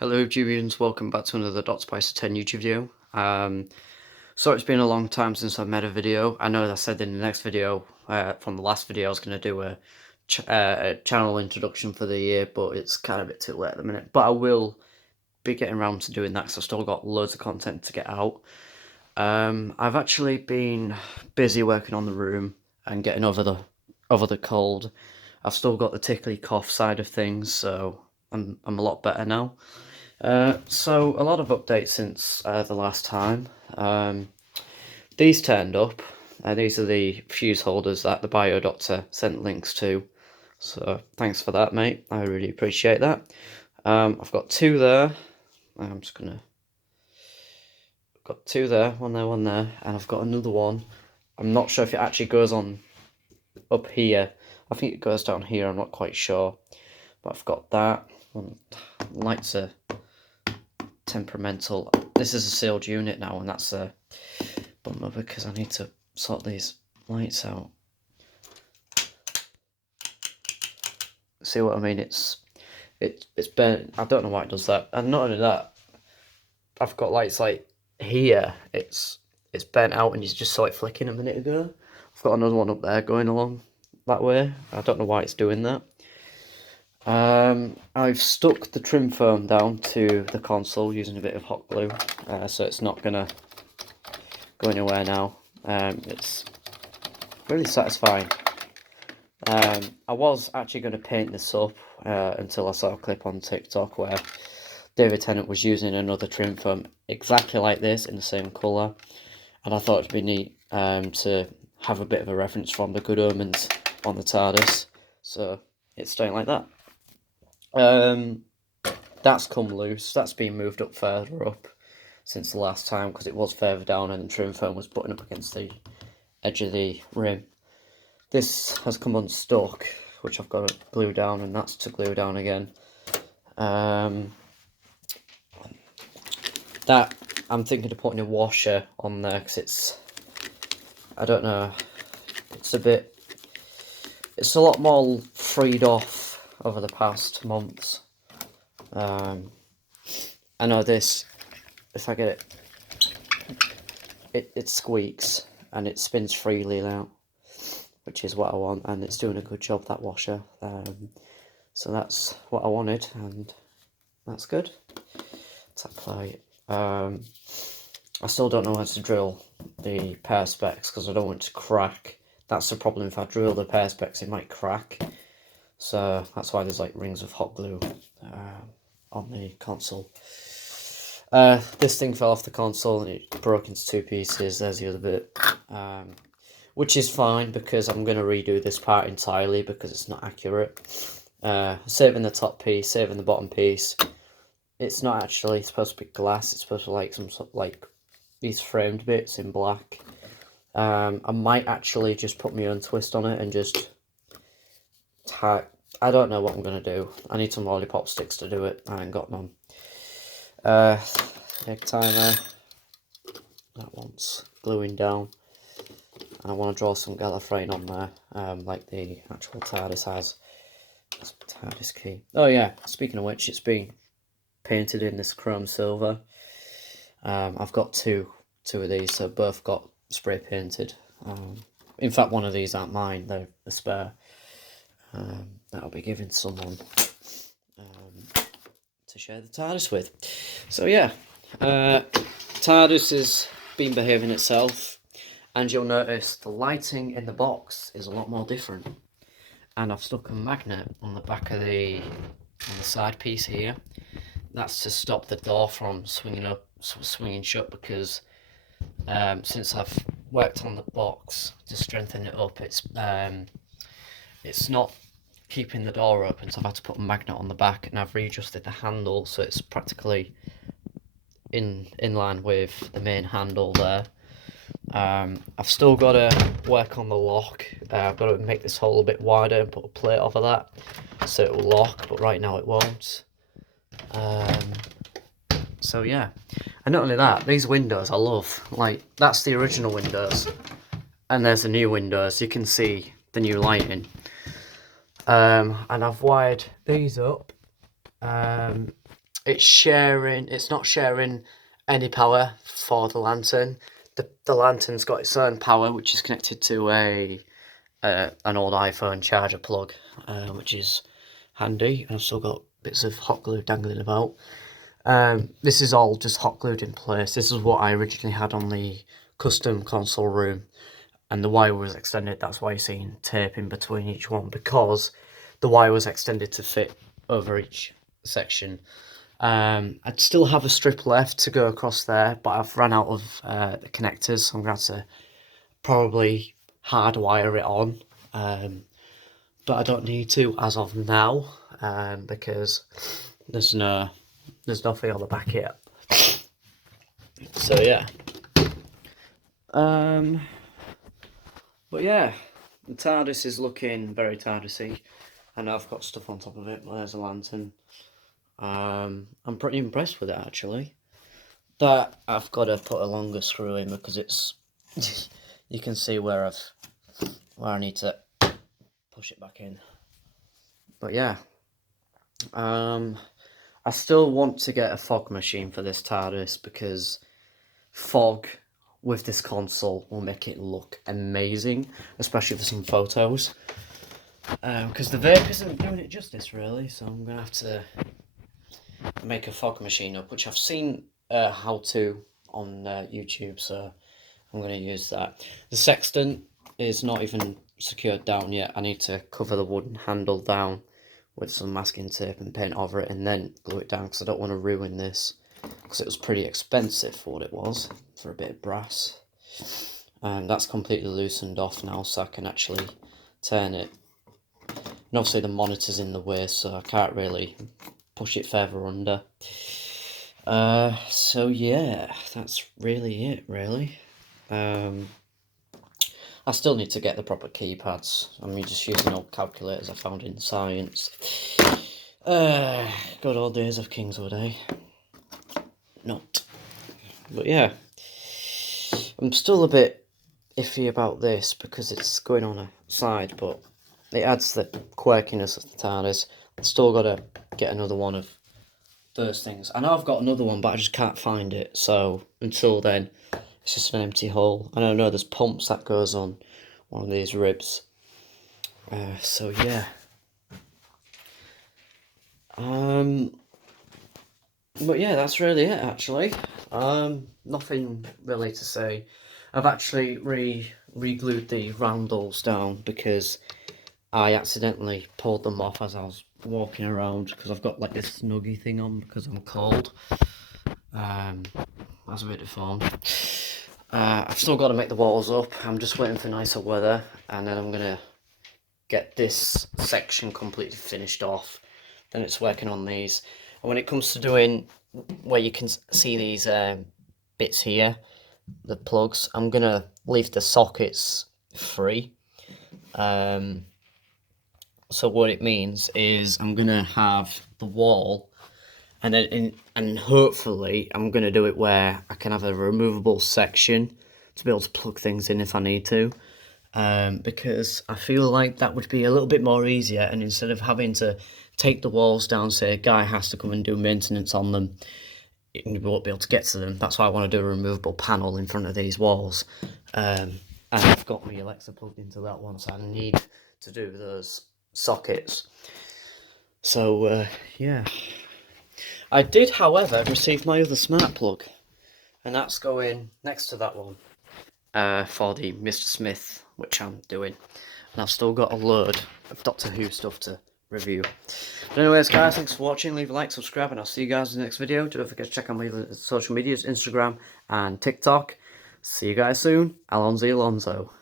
Hello YouTubers, welcome back to another Dot Spice 10 YouTube video. So it's been a long time since I've made a video. I know that I said in the next video, from the last video, I was going to do a channel introduction for the year, but it's kind of a bit too late at the minute. But I will be getting around to doing that because I've still got loads of content to get out. I've actually been busy working on the room and getting over the cold. I've still got the tickly cough side of things, so I'm a lot better now. So a lot of updates since the last time. These turned up. These are the fuse holders that the bio-doctor sent links to. So thanks for that, mate. I really appreciate that. I've got two there. Got two there, one there, and I've got another one. I'm not sure if it actually goes on up here. I think it goes down here. I'm not quite sure, but I've got that. Lights are temperamental. This is a sealed unit now, and that's a bummer because I need to sort these lights out. See what I mean? It's burnt. I don't know why it does that. And not only that, I've got lights like here. It's burnt out, and you just saw it flicking a minute ago. I've got another one up there going along that way. I don't know why it's doing that. I've stuck the trim foam down to the console using a bit of hot glue, so it's not gonna go anywhere now. It's really satisfying. I was actually going to paint this up until I saw a clip on TikTok where David Tennant was using another trim foam exactly like this in the same colour, and I thought it'd be neat to have a bit of a reference from the Good Omens on the TARDIS, so it's staying like that. That's come loose. That's been moved up further up since the last time because it was further down and the trim foam was butting up against the edge of the rim. This has come unstuck, which I've got to glue down, and that's to glue down again. That I'm thinking of putting a washer on there because it's, I don't know, it's a lot more freed off over the past months. I know this, if I get it squeaks and it spins freely now, which is what I want, and it's doing a good job, that washer. So that's what I wanted, and that's good. Let's apply it. I still don't know how to drill the perspex because I don't want it to crack. That's the problem. If I drill the perspex, it might crack. So that's why there's like rings of hot glue on the console. This thing fell off the console and it broke into two pieces. There's the other bit, which is fine because I'm going to redo this part entirely because it's not accurate. Saving the top piece, saving the bottom piece. It's not actually supposed to be glass. It's supposed to be like some sort of like these framed bits in black. I might actually just put my own twist on it and just tie. I don't know what I'm going to do. I need some lollipop sticks to do it. I ain't got none. Egg timer. That one's gluing down. And I want to draw some gallifrein on there, like the actual TARDIS has. That's TARDIS key. Oh yeah, speaking of which, it's been painted in this chrome silver. I've got two of these, so both got spray painted. In fact, one of these aren't mine, they're a spare. That I'll be giving someone to share the TARDIS with. So yeah, TARDIS has been behaving itself, and you'll notice the lighting in the box is a lot more different. And I've stuck a magnet on the back of the side piece here. That's to stop the door from swinging shut, because since I've worked on the box to strengthen it up, it's not keeping the door open, so I've had to put a magnet on the back, and I've readjusted the handle so it's practically in line with the main handle there. I've still got to work on the lock. I've got to make this hole a bit wider and put a plate over that so it will lock, but right now it won't. So yeah, and not only that, these windows I love. Like, that's the original windows, and there's the new windows. You can see the new lighting. And I've wired these up it's not sharing any power for the lantern. The lantern's got its own power, which is connected to an old iPhone charger plug, which is handy. And I've still got bits of hot glue dangling about. This is all just hot glued in place. This is what I originally had on the custom console room, and the wire was extended. That's why you're seeing tape in between each one, because the wire was extended to fit over each section. I'd still have a strip left to go across there, but I've run out of the connectors, so I'm going to have to probably hardwire it on. But I don't need to as of now, because there's nothing on the back yet. So yeah. But yeah, the TARDIS is looking very TARDIS-y. I know I've got stuff on top of it, but there's a lantern. I'm pretty impressed with it, actually. That I've got to put a longer screw in because it's you can see where I need to push it back in. But yeah, I still want to get a fog machine for this TARDIS, because fog with this console will make it look amazing, especially for some photos. Because the vape isn't doing it justice, really, so I'm going to have to make a fog machine up, which I've seen how to on YouTube, so I'm going to use that. The sextant is not even secured down yet. I need to cover the wooden handle down with some masking tape and paint over it and then glue it down, because I don't want to ruin this, because it was pretty expensive for what it was, for a bit of brass. And that's completely loosened off now, so I can actually turn it. And obviously the monitor's in the way, so I can't really push it further under. So yeah, that's really it, really. I still need to get the proper keypads. I'm just using old calculators I found in science. Good old days of Kingswood, eh? Not. But yeah, I'm still a bit iffy about this because it's going on a side, but it adds the quirkiness of the TARDIS. I've still got to get another one of those things. I know I've got another one, but I just can't find it. So until then, it's just an empty hole. And I know there's pumps that goes on one of these ribs. So yeah. But yeah, that's really it, actually. Nothing really to say. I've actually re-glued the roundels down because I accidentally pulled them off as I was walking around, because I've got like this snuggie thing on because I'm cold. That's a bit of fun. I've still got to make the walls up. I'm just waiting for nicer weather, and then I'm gonna get this section completely finished off. Then it's working on these. And when it comes to doing where you can see these bits here, the plugs, I'm gonna leave the sockets free. So what it means is I'm gonna have the wall, and then and hopefully I'm gonna do it where I can have a removable section to be able to plug things in if I need to. Because I feel like that would be a little bit more easier, and instead of having to take the walls down, say a guy has to come and do maintenance on them, you won't be able to get to them. That's why I want to do a removable panel in front of these walls. And I've got my Alexa plugged into that one, so I need to do those sockets. So yeah, I did, however, receive my other smart plug, and that's going next to that one for the Mr. Smith, which I'm doing. And I've still got a load of Doctor Who stuff to review. But anyways, guys, thanks for watching. Leave a like, subscribe, and I'll see you guys in the next video. Don't forget to check out my social medias, Instagram and TikTok. See you guys soon. Alonzo.